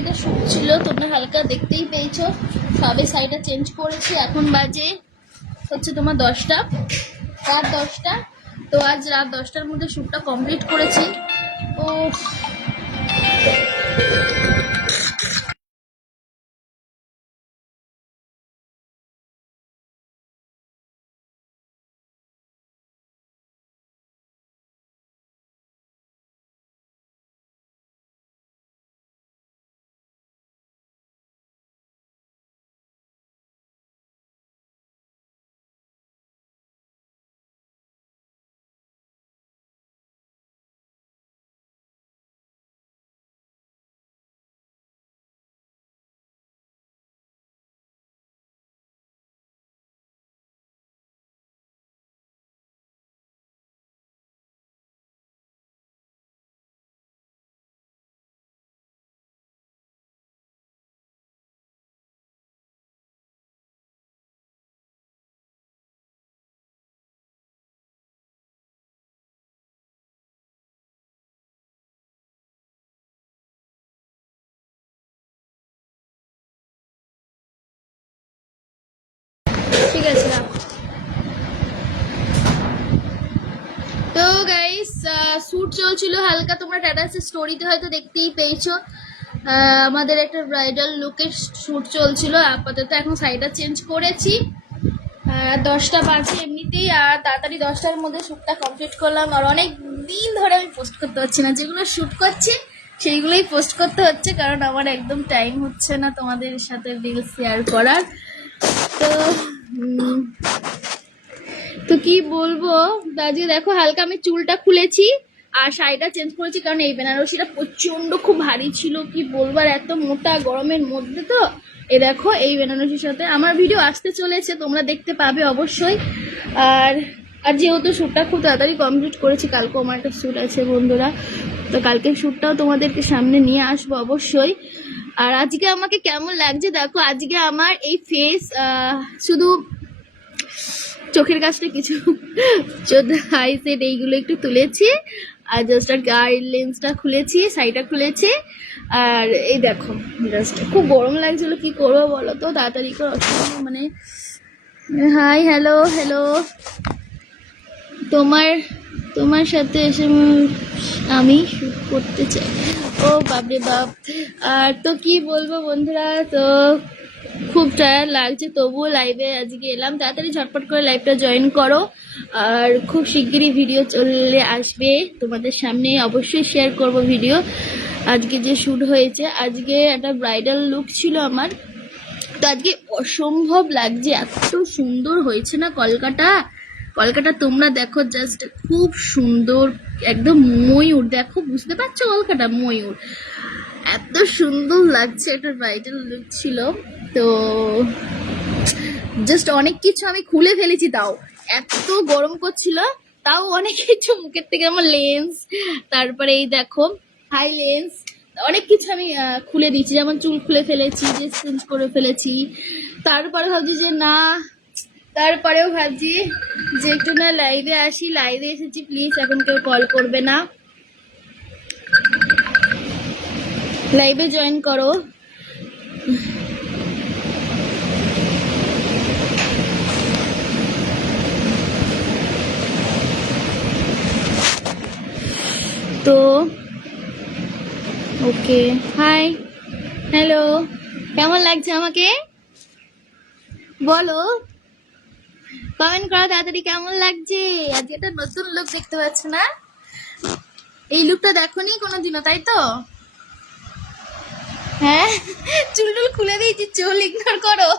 এটা শ্যুট ছিল, তোমরা হালকা দেখতেই পেয়েছো। সবে শাড়িটা চেঞ্জ করেছি, এখন বাজে হচ্ছে তোমার 10টা, রাত 10টা। তো আজ রাত 10টার মধ্যে শ্যুটটা কমপ্লিট করেছি। ও ঠিক আছে না। তো গাইস শ্যুট চলছিল হালকা, তোমরা টাটাসের স্টোরিতে হয়তো দেখতেই পেয়েছো। আমাদের একটা ব্রাইডাল লুকের শ্যুট চলছিল। আপাতত এখন শাড়িটা চেঞ্জ করেছি, 10টা বাজে এমনিতেই, আর তাড়াতাড়ি 10টার মধ্যে শ্যুটটা কমপ্লিট করলাম। আর অনেক দিন ধরে আমি পোস্ট করতে পারছি না, যেগুলো শ্যুট করছি সেইগুলোই পোস্ট করতে হচ্ছে, কারণ আমার একদম টাইম হচ্ছে না তোমাদের সাথে রিল শেয়ার করার। তো তো কি বলবো, আজকে দেখো হালকা আমি চুলটা খুলেছি আর শাড়িটা চেঞ্জ করেছি, কারণ এই বেনারসিটা প্রচন্ড খুব ভারী ছিল, কি বলবো, আর এত মোটা গরমের মধ্যে। তো এই দেখো এই বেনারসির সাথে আমার ভিডিও আসতে চলেছে, তোমরা দেখতে পাবে অবশ্যই। আর আর যেহেতু শ্যুটটা খুব তাড়াতাড়ি কমপ্লিট করেছি, কালকেও আমার একটা শ্যুট আছে বন্ধুরা, তো কালকের শ্যুটটাও তোমাদেরকে সামনে নিয়ে আসবো অবশ্যই। আর আজকে আমাকে কেমন লাগছে দেখো, আজকে আমার এই ফেস শুধু চোখের কাছটা কিছু হাই সেট এইগুলো একটু তুলেছি, আর জাস্ট আর গায়ের লেন্সটা খুলেছি, শাড়িটা খুলেছি। আর এই দেখো জাস্ট খুব গরম লাগছিল, কি করবো বলো তো, তাড়াতাড়ি করে মানে হাই হ্যালো হ্যালো, তোমার সাথে এসে আমি শুট করতে চাই। ও বাপরে বাপ। আর তো কি বলবো বন্ধুরা, তো খুব টায়ার্ড লাগছে, তবুও লাইভে আজকে এলাম। তাড়াতাড়ি ঝটপট করে লাইভটা জয়েন করো, আর খুব শিগগিরই ভিডিও চলে আসবে তোমাদের সামনে, অবশ্যই শেয়ার করব ভিডিও। আজকে যে শ্যুট হয়েছে, আজকে একটা ব্রাইডাল লুক ছিল আমার, তো আজকে অসম্ভব লাগছে, এত সুন্দর হয়েছে না কলকাতা তোমরা দেখো, জাস্ট খুব সুন্দর, একদম ময়ূর, দেখো বুঝতে পারছো, কলকাতা ময়ূর, এত সুন্দর লাগছে, একটা ব্রাইডাল লুক ছিল। তো জাস্ট অনেক কিছু আমি খুলে ফেলেছি, তাও এত গরম করছিল, তাও অনেক কিছু মুখের থেকে, আমার লেন্স, তারপরে এই দেখো হাই লেন্স, অনেক কিছু আমি খুলে দিয়েছি, যেমন চুল খুলে ফেলেছি, ড্রেস চেঞ্জ করে ফেলেছি। তারপরে ভাবছি যে না, তারপরেও ভাবছি যে একটু না লাইভে আসি, লাইভে এসেছি, প্লিজ এখন কেউ কল করবে না, লাইভে জয়েন করো। তো ওকে, হাই হ্যালো, কেমন লাগছে আমাকে বলো, কমেন্ট করো তাড়াতাড়ি, কেমন লাগছে। আজকে একটা নতুন লুক দেখতে পাচ্ছ না, এই লুকটা দেখোনি কোনোদিনও, তাই তো? হ্যাঁ, চুল টুল খুলে দিয়েছি, চুল ইগনোর করো,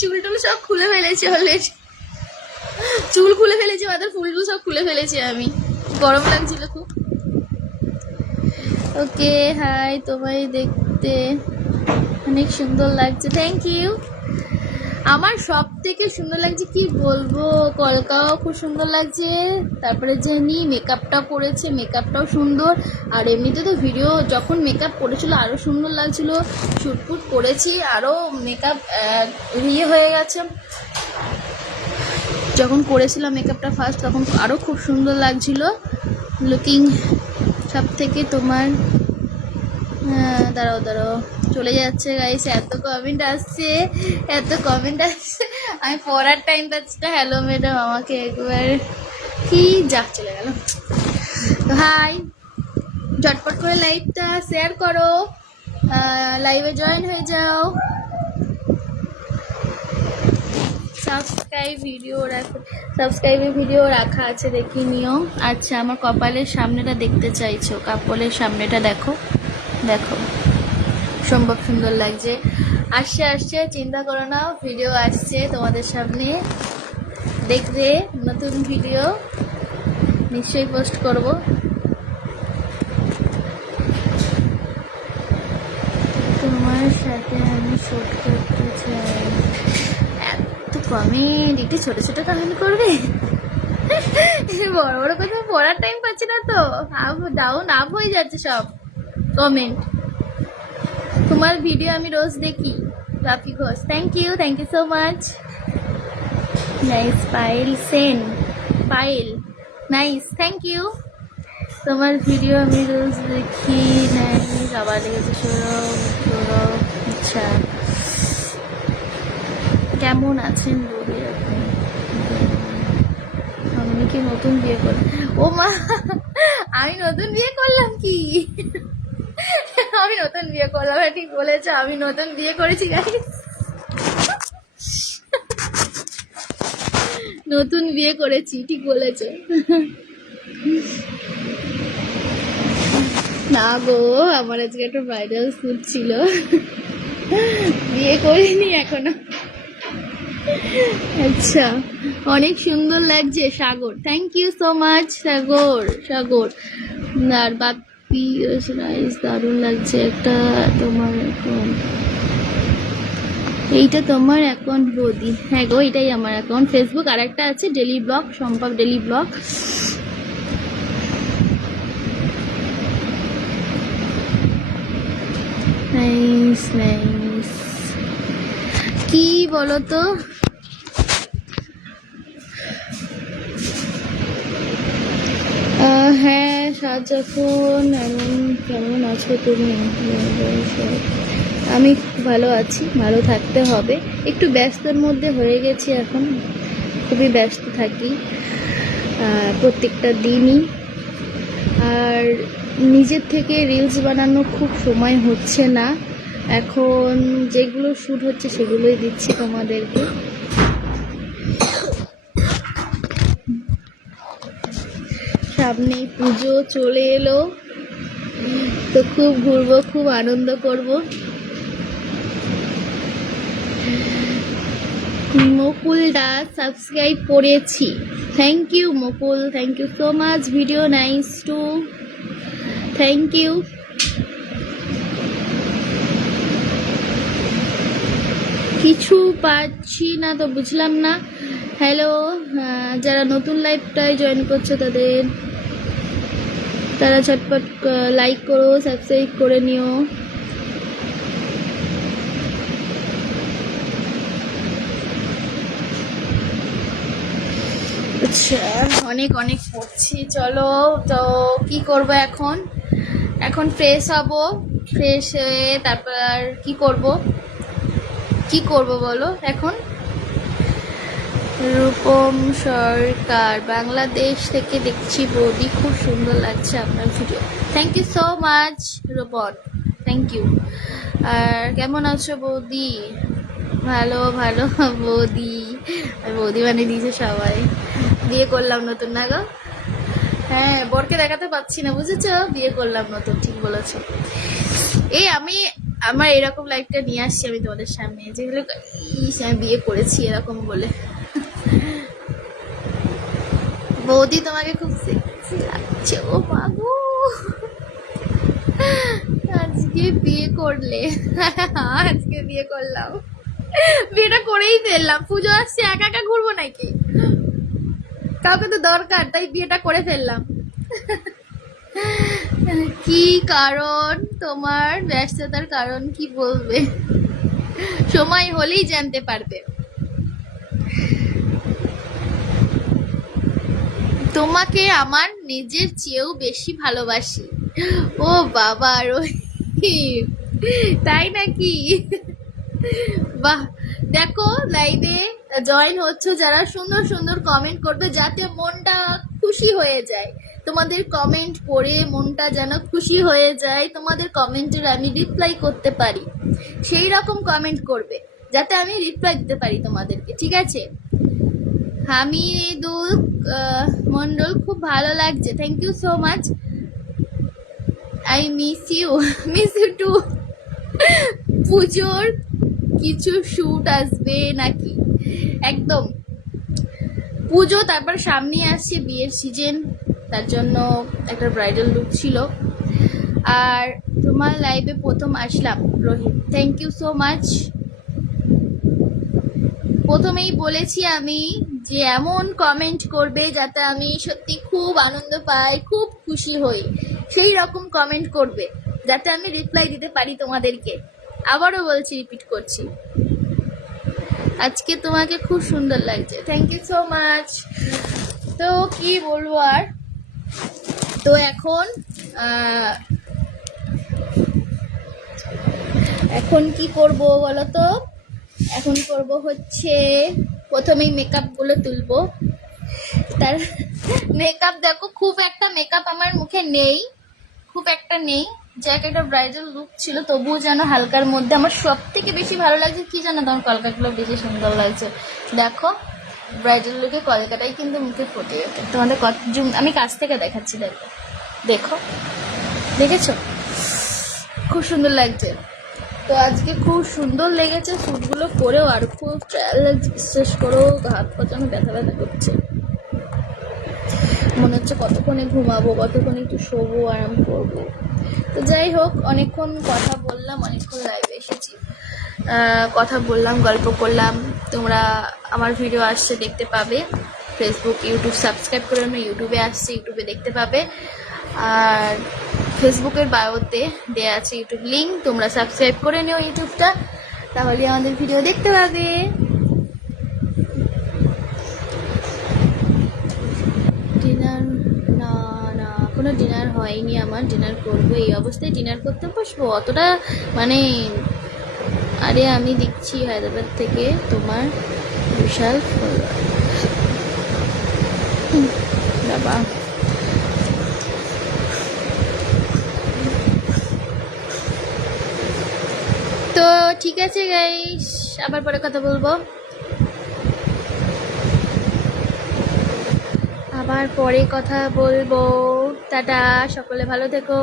চুল টুল সব খুলে ফেলেছি অলরেডি, চুল খুলে ফেলেছি, মাথার ফুল টুল সব খুলে ফেলেছি আমি, গরম লাগছিল খুব। ওকে হাই, তোমায় দেখতে অনেক সুন্দর লাগছে, থ্যাংক ইউ। আমার সব থেকে সুন্দর লাগছে, কি বলবো, কলকাও খুব সুন্দর লাগছে, তারপরে জেনি মেকআপটা করেছে, মেকআপটাও সুন্দর, আর এমনিতে তো ভিডিও যখন মেকআপ করেছিল আরও সুন্দর লাগছিল, শুটপুট করেছি আরও মেকআপ ইয়ে হয়ে গেছে, যখন করেছিলাম মেকআপটা ফার্স্ট তখন আরও খুব সুন্দর লাগছিল লুকিং, সব থেকে তোমার হ্যাঁ, দাঁড়াও দাঁড়াও, চলে যাচ্ছে গাইস, এত কমেন্ট আসছে, এত কমেন্ট আসছে, আমি পড়ার টাইম পাচ্ছি না। হ্যালো ম্যাডাম, আমাকে একবার কি যাক, চলে গেল। তো হাই, ঝটপট করে লাইভটা শেয়ার করো, লাইভে জয়েন হয়ে যাও, সাবস্ক্রাইবে ভিডিও রাখা আছে, দেখি নিও। আচ্ছা, আমার কপালের সামনেটা দেখতে চাইছো? কপালের সামনেটা দেখো, দেখো সম্ভব সুন্দর লাগছে। আসছে আসছে, চিন্তা করো না, ভিডিও আসছে তোমাদের সামনে, দেখবে নতুন ভিডিও নিশ্চয়ই পোস্ট করব। তোমার সাথে আমি শুট করতে চাই। এত কমেন্ট, একটু ছোট ছোট কমেন্ট করবে, বড় বড় কথা পড়ার টাইম পাচ্ছি না তো, আপ ডাউন আপ হয়ে যাচ্ছে সব কমেন্ট। তোমার ভিডিও আমি রোজ দেখি, Rafi Ghosh, thank you so much. Nice Payel Sen, Payel nice, thank you. তোমার ভিডিও আমি রোজ দেখি। নাইস, আবার লেগেছে সৌরভ, সৌরভ। আচ্ছা, কেমন আছেন বলি আপনি? আমি কি নতুন বিয়ে করলাম? ও মা, আমি নতুন বিয়ে করলাম কি? আমি নতুন বিয়ে করলাম, হ্যাঁ ঠিক বলেছ, আমি নতুন বিয়ে করেছি গাইস, নতুন বিয়ে করেছি, ঠিক বলেছো। না গো, আমার আজকে একটা ব্রাইডাল শ্যুট ছিল, বিয়ে করিনি এখনো। আচ্ছা, অনেক সুন্দর লাগছে Sagar, thank you so much Sagar, Sagar. আর বাপি নাইস, দারুণ লাগছে। একটা তোমার অ্যাকাউন্ট, এইটা তোমার অ্যাকাউন্ট বৌদি? হ্যাঁ গো, এটাই আমার অ্যাকাউন্ট ফেসবুক, আর একটা আছে ডেলি ব্লগ, সম্ভব ডেলি ব্লগ। Nice nice. কি বলো তো, হ্যাঁ সাজ, এখন কেমন আছো তুমি? আমি ভালো আছি, ভালো থাকতে হবে, একটু ব্যস্তর মধ্যে হয়ে গেছি এখন, খুবই ব্যস্ত থাকি প্রত্যেকটা দিনই, আর নিজের থেকে রিলস বানানো খুব সময় হচ্ছে না, এখন যেগুলো শ্যুট হচ্ছে সেগুলোই দিচ্ছি তোমাদেরকে। সামনেই পুজো চলে এলো, তো খুব ঘুরবো, খুব আনন্দ করব। মুকুল দাস সাবস্ক্রাইব করেছি, thank you Mukul, thank you so much, video nice too, thank you. কিছু পাচ্ছি না তো, বুঝলাম না। হ্যালো, যারা নতুন লাইভটায় জয়েন করছো তারা ঝটপট লাইক করো, সাবস্ক্রাইব করে নিও। আচ্ছা, অনেক অনেক পড়ছি, চলো তো কি করব এখন, এখন ফ্রেশ হব, ফ্রেশ হয়ে তারপর আর কি করব বলো এখন। রূপম সরকার, বাংলাদেশ থেকে দেখছি বৌদি, খুব সুন্দর লাগছে আপনার video, thank you so much Rupam, thank you. আর কেমন আছো বৌদি? ভালো ভালো বৌদি, বৌদি মানে দিয়েছে সবাই। বিয়ে করলাম নতুন না গো, হ্যাঁ বরকে দেখাতে পাচ্ছি না, বুঝেছো, বিয়ে করলাম নতুন, ঠিক বলেছো। এই আমি আমার এরকম লাইফটা নিয়ে আসছি আমি তোমাদের সামনে, যেগুলো আমি বিয়ে করেছি এরকম বলে। বৌদি তোমাকে খুব সেক্সি লাগছে, ও মাগো, আজকে বিয়ে করলে? আজকে বিয়ে করলাম, বিয়েটা করেই ফেললাম, পুজো আসছে, একা একা ঘুরবো নাকি, কাউকে তো দরকার, তাই বিয়েটা করে ফেললাম। কি কারণ তোমার ব্যস্ততার কারণ কি বলবে, সময় হলেই জানতে পারবে। তোমাকে আমার নিজের চেয়েও বেশি ভালোবাসি। ও বাবা, তাই নাকি? বাহ, দেখো লাইভে জয়েন হচ্ছে যারা, সুন্দর সুন্দর কমেন্ট করবে যাতে মনটা খুশি হয়ে যায়। তোমাদের কমেন্ট পড়ে মনটা যেন খুশি হয়ে যায়, তোমাদের কমেন্টের আমি রিপ্লাই করতে পারি, সেই রকম কমেন্ট করবে যাতে আমি রিপ্লাই দিতে পারি তোমাদেরকে, ঠিক আছে? হামিদুল মন্ডল, খুব ভালো লাগছে, thank you so much. I miss you, miss you too. পুজোর কিছু শুট আসবে নাকি? একদম, পুজো তারপর সামনে আসছে বিয়ের সিজন, তার জন্য একটা ব্রাইডাল লুক ছিল। আর তোমার লাইভে প্রথম আসলাম Rohit, thank you so much. প্রথমেই বলেছি আমি যে এমন কমেন্ট করবে যাতে আমি সত্যি খুব আনন্দ পাই, খুব খুশি হই, সেই রকম কমেন্ট করবে যাতে আমি রিপ্লাই দিতে পারি তোমাদেরকে। আবারও বলছি, রিপিট করছি, আজকে তোমাকে খুব সুন্দর লাগছে, থ্যাংক ইউ সো মাচ। তো কি বলবো আর, তো এখন কি করব বলো তো? এখন করব হচ্ছে প্রথমেই মেকআপ গুলো তুলবো। তার মেকআপ দেখো, খুব একটা মেকআপ আমার মুখে নেই, খুব একটা নেই, যাকে একটা ব্রাইডাল লুক ছিল, তবুও যেন হালকার মধ্যে আমার সব থেকে বেশি ভালো লাগছে কি জানো, তোমার কলকাগুলো বেশি সুন্দর লাগছে। দেখো ব্রাইডাল লুকে কলকাটাই কিন্তু মুখে ফুটে ওঠে। তোমাদের আমি কাছ থেকে দেখাচ্ছি, দেখো, দেখো, দেখেছো? খুব সুন্দর লাগছে। তো আজকে খুব সুন্দর লেগেছে শ্যুটগুলো করেও, আর খুব ট্রায়াল লাগছে, বিশ্বাস করো হাত পা যেন ব্যথা ব্যথা করছে, মনে হচ্ছে কতক্ষণে ঘুমাবো, কতক্ষণ একটু শোবো, আরাম করবো। তো যাই হোক, অনেকক্ষণ কথা বললাম, অনেকক্ষণ লাইভে এসেছি, কথা বললাম, গল্প করলাম। তোমরা আমার ভিডিও আসছে দেখতে পাবে, ফেসবুক ইউটিউব সাবস্ক্রাইব করে আমরা ইউটিউবে আসছে, ইউটিউবে দেখতে পাবে। আর ফেসবুকের বায়োতে দেয়া আছে ইউটিউব লিঙ্ক, তোমরা সাবস্ক্রাইব করে নিও ইউটিউবটা, তাহলে আমাদের ভিডিও দেখতে পাবে। ডিনার না, না কোনো ডিনার হয়নি আমার, ডিনার করবো, এই অবস্থায় ডিনার করতে বসবো অতটা মানে। আরে আমি দেখছি হায়দ্রাবাদ থেকে তোমার বিশাল বাবা। তো ঠিক আছে গাইস, আবার পরে কথা বলবো, আবার পরে কথা বলবো, টাটা, সকলে ভালো থেকো।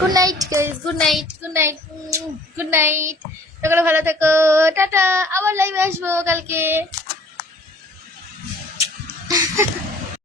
Good night guys, good night, good night, good night, সকলে ভালো থেকো, টাটা, আবার লাইভে আসবো কালকে।